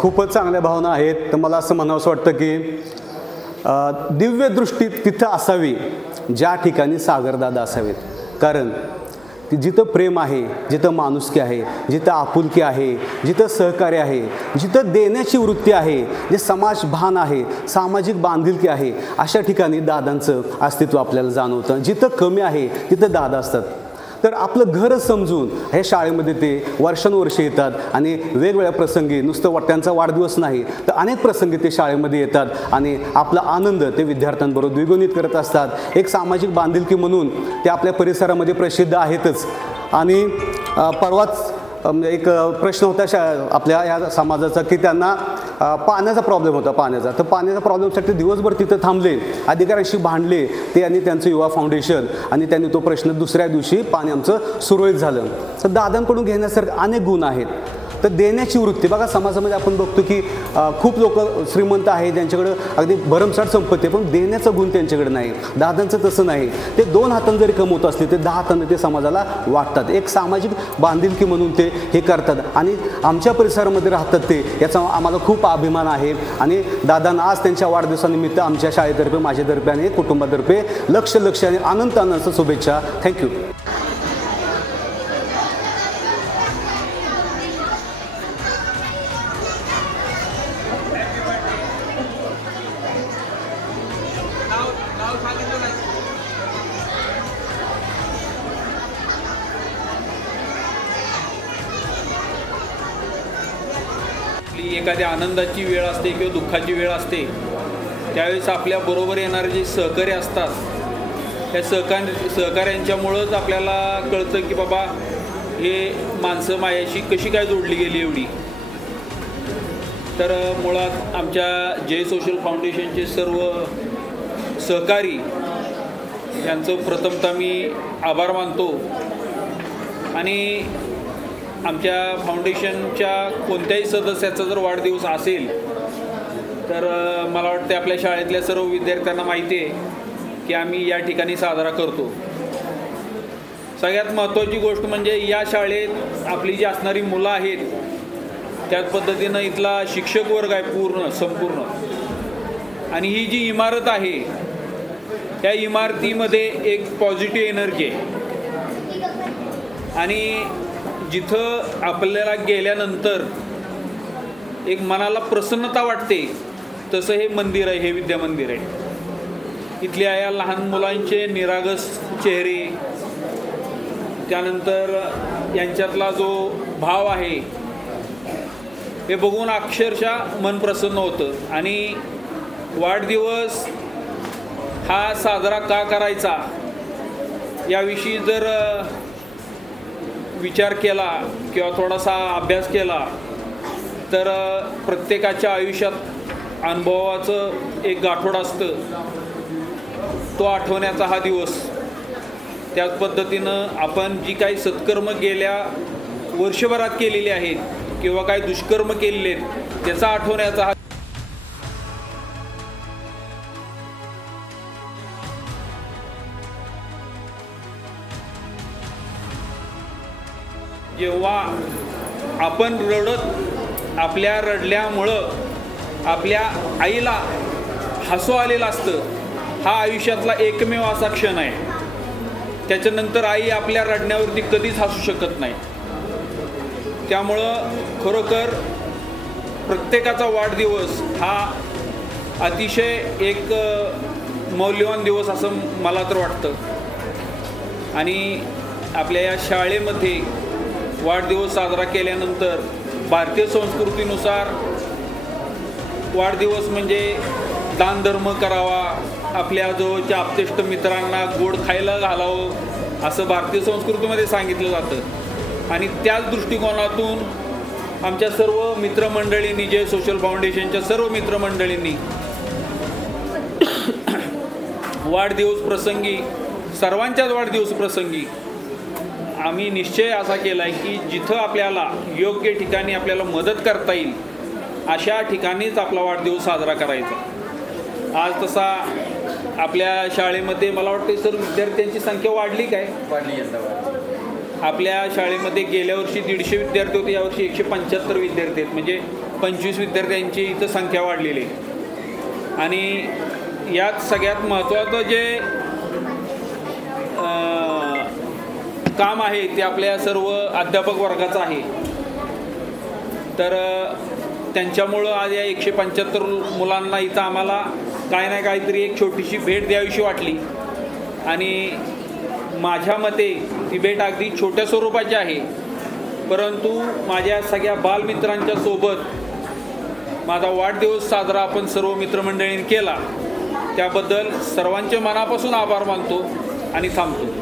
खूपच चांगल्या भावना आहेत. तर मला असं म्हणावंसं वाटतं की दिव्य दृष्टी तिथं असावी ज्या ठिकाणी सागरदादा असावेत. कारण जिथं प्रेम आहे, जिथं माणुसकी आहे, जिथं आपुलकी आहे, जिथं सहकार्य आहे, जिथं देण्याची वृत्ती आहे, जे समाजभान आहे, सामाजिक बांधिलकी आहे, अशा ठिकाणी दादांचं अस्तित्व आपल्याला जाणवतं. जिथं कमी आहे तिथं दादा असतात. तर आपलं घर समजून हे शाळेमध्ये ते वर्षानुवर्षे येतात आणि वेगवेगळ्या प्रसंगी नुसतं त्यांचा वाढदिवस नाही तर अनेक प्रसंगी ते शाळेमध्ये येतात आणि आपला आनंद ते विद्यार्थ्यांबरोबर द्विगुणित करत असतात. एक सामाजिक बांधिलकी म्हणून ते आपल्या परिसरामध्ये प्रसिद्ध आहेतच. आणि परवाच एक प्रश्न होता आपल्या या समाजाचा की त्यांना पाण्याचा प्रॉब्लेम होता. तर पाण्याच्या प्रॉब्लेमसाठी दिवसभर तिथं थांबले, अधिकाऱ्यांशी भांडले ते आणि त्यांचं युवा फाउंडेशन, आणि त्यांनी तो प्रश्न दुसऱ्या दिवशी पाणी आमचं सुरळीत झालं. तर दादांकडून घेण्यासारखे अनेक गुण आहेत. तर देण्याची वृत्ती बघा, समाजामध्ये आपण बघतो की खूप लोक श्रीमंत आहेत, ज्यांच्याकडं अगदी भरमसाठ संपत्ती आहे, पण देण्याचा गुण त्यांच्याकडे नाही. दादांचं तसं नाही. ते 2 हातांनी जरी कमवत असले ते 10 हातांनी ते समाजाला वाटतात. एक सामाजिक बांधिलकी म्हणून ते हे करतात आणि आमच्या परिसरामध्ये राहतात ते, याचा आम्हाला खूप अभिमान आहे. आणि दादांना आज त्यांच्या वाढदिवसानिमित्त आमच्या शाळेतर्फे, माझ्यातर्फे आणि कुटुंबातर्फे लक्ष आणि अनंत शुभेच्छा. थँक्यू. एखाद्या आनंदाची वेळ असते किंवा दुःखाची वेळ असते त्यावेळेस आपल्याबरोबर येणारे जे सहकारी असतात त्या सहकाऱ्यांच्यामुळंच आपल्याला कळतं की बाबा हे माणसं माझ्याशी कशी काय जोडली गेली एवढी. तर मुळात आमच्या जय सोशल फाउंडेशनचे सर्व सहकारी यांचं प्रथमतः मी आभार मानतो. आणि आमच्या फाउंडेशनच्या कोणत्याही सदस्याचा जर वाढदिवस असेल तर मला वाटते आपल्या शाळेतल्या सर्व विद्यार्थ्यांना माहिती आहे की आम्ही या ठिकाणी साजरा करतो. सगळ्यात महत्त्वाची गोष्ट म्हणजे या शाळेत आपली जी असणारी मुलं आहेत त्याच पद्धतीनं इथला शिक्षक वर्ग आहे संपूर्ण. आणि ही जी इमारत आहे त्या इमारतीमध्ये एक पॉझिटिव्ह एनर्जी आहे. आणि जिथं आपल्याला गेल्यानंतर एक मनाला प्रसन्नता वाटते तसं हे मंदिर आहे, हे विद्यामंदिर आहे. इथल्या या लहान मुलांचे निरागस चेहरे, त्यानंतर यांच्यातला जो भाव आहे हे बघून अक्षरशः मन प्रसन्न होतं. आणि वाढदिवस हा साजरा का करायचा याविषयी जर विचार केला किंवा थोडासा अभ्यास केला तर प्रत्येकाच्या आयुष्यात अनुभवाचं एक गाठोड असतं, तो आठवण्याचा हा दिवस. त्याच पद्धतीनं आपण जी काही सत्कर्म गेल्या वर्षभरात केलेली आहेत किंवा काही दुष्कर्म केलेले आहेत त्याचा आठवण्याचा हा जेव्हा आपण आपल्या रडल्यामुळं आपल्या आईला हसू आलेलं असतं, हा आयुष्यातला एकमेव असा क्षण आहे. त्याच्यानंतर आई आपल्या रडण्यावरती कधीच हसू शकत नाही. त्यामुळं खरोखर प्रत्येकाचा वाढदिवस हा अतिशय एक मौल्यवान दिवस असं मला तर वाटतं. आणि आपल्या या शाळेमध्ये वाढदिवस साजरा केल्यानंतर भारतीय संस्कृतीनुसार वाढदिवस म्हणजे दानधर्म करावा, आपल्या जवळच्या आप्तेष्ट मित्रांना गोड खायला घालावं असं भारतीय संस्कृतीमध्ये सांगितलं जातं. आणि त्याच दृष्टिकोनातून आमच्या सर्व मित्रमंडळींनी, जय सोशल फाउंडेशनच्या सर्व मित्रमंडळींनी वाढदिवस प्रसंगी, सर्वांच्याच वाढदिवस प्रसंगी आम्ही निश्चय असा केला आहे की जिथं आपल्याला योग्य ठिकाणी आपल्याला मदत करता येईल अशा ठिकाणीच आपला वाढदिवस साजरा करायचा. आज तसा आपल्या शाळेमध्ये मला वाटतं सर विद्यार्थ्यांची संख्या वाढली काय? वाढली. आपल्या शाळेमध्ये गेल्या वर्षी 150 विद्यार्थी होते, यावर्षी 175 विद्यार्थी आहेत. म्हणजे 25 विद्यार्थ्यांची इथं संख्या वाढलेली आहे. आणि यात सगळ्यात महत्त्वाचं जे काम आहे ते आपल्या सर्व अध्यापक वर्गाचं आहे. तर त्यांच्यामुळं आज या 175 मुलांना इथं आम्हाला काय ना काहीतरी एक छोटीशी भेट द्यावीशी वाटली. आणि माझ्या मते ती भेट अगदी छोट्या स्वरूपाची आहे, परंतु माझ्या सगळ्या बालमित्रांच्या सोबत माझा वाढदिवस साजरा आपण सर्व मित्रमंडळींनी केला. त्याबद्दल सर्वांचे मनापासून आभार मानतो आणि थांबतो.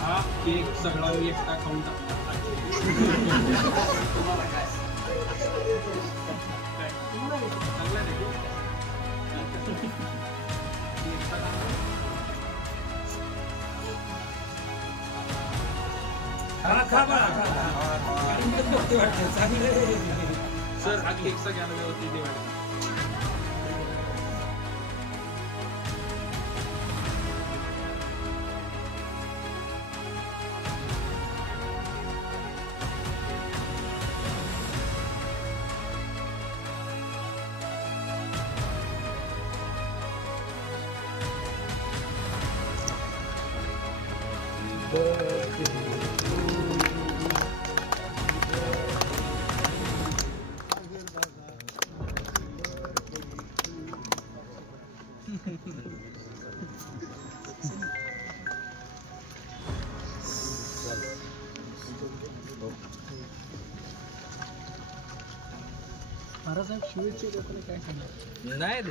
हा केक सगळा मी एकटा खाऊन टाकला. सर हा केक सगळ्यांना व्यवस्थित दिवाळी. महाराज शिवेचे लोकांना काय सांगणार नाही